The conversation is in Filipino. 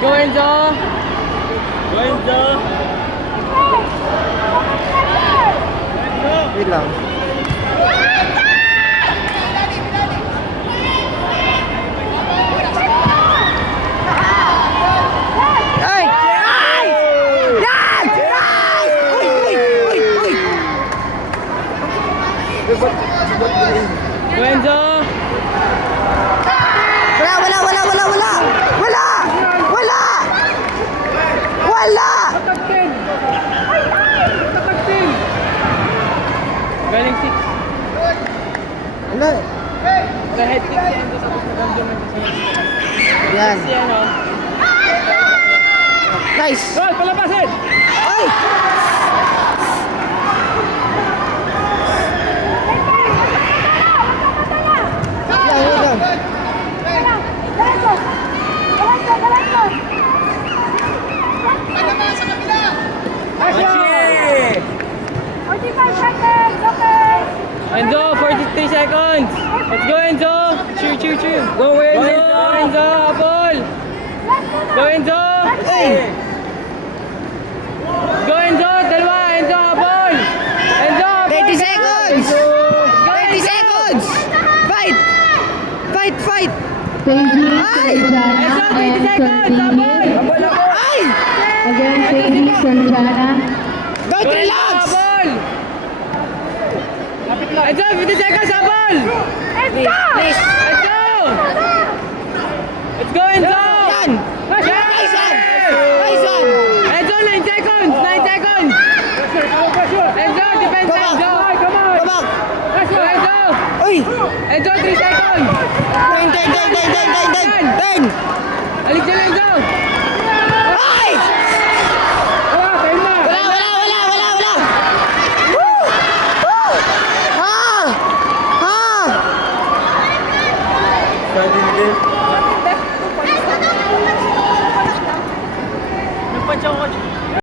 Go Enzo! Go Enzo! Wait lang. Ay! Ay! Yan! Nice! Uy! Uy! Uy! Uy! Go Enzo! Wala! Wala! Wala! Wala! Wala! Wala! Wala! Wala! Taktin! Taktin! Galing 6. Wala! Sa head kick si Enzo tapos naramdaman siya sa Yan. si ano. Nice! Goal! Palapasin! Ay! Wait lang, wait lang. Achi! Enzo, 43 seconds! Let's go Enzo! Cheer, cheer, cheer! Go Enzo! Go Enzo! Apol! Go Enzo! Ay! Go Enzo! Dalawa! Enzo! Apol! Enzo! Apol! 30 seconds! Go 30 Enzo! seconds! Fight! Fight! Fight! Staging Ay! Enzo! 30 seconds! Apol! Apol! Apol! Ay! Again, staging Sanjana. Don't Go Enzo! relax! Apol! Enzo! 50 seconds! Apol! Please! Please! Enzo! Let's go Enzo! Yan! Nice one! Nice one! Enzo! 9 seconds! 9 seconds! Enzo! Defense! Come on! Enzo! Come back! Go Enzo! Uy! Enzo! 3 seconds! 10! Alik dyan Enzo! Ay! Wala! Time na! Wala! Wala! Wala! Wala! Wala! Woo! Woo! Ah! Ah! Nagpansya ko.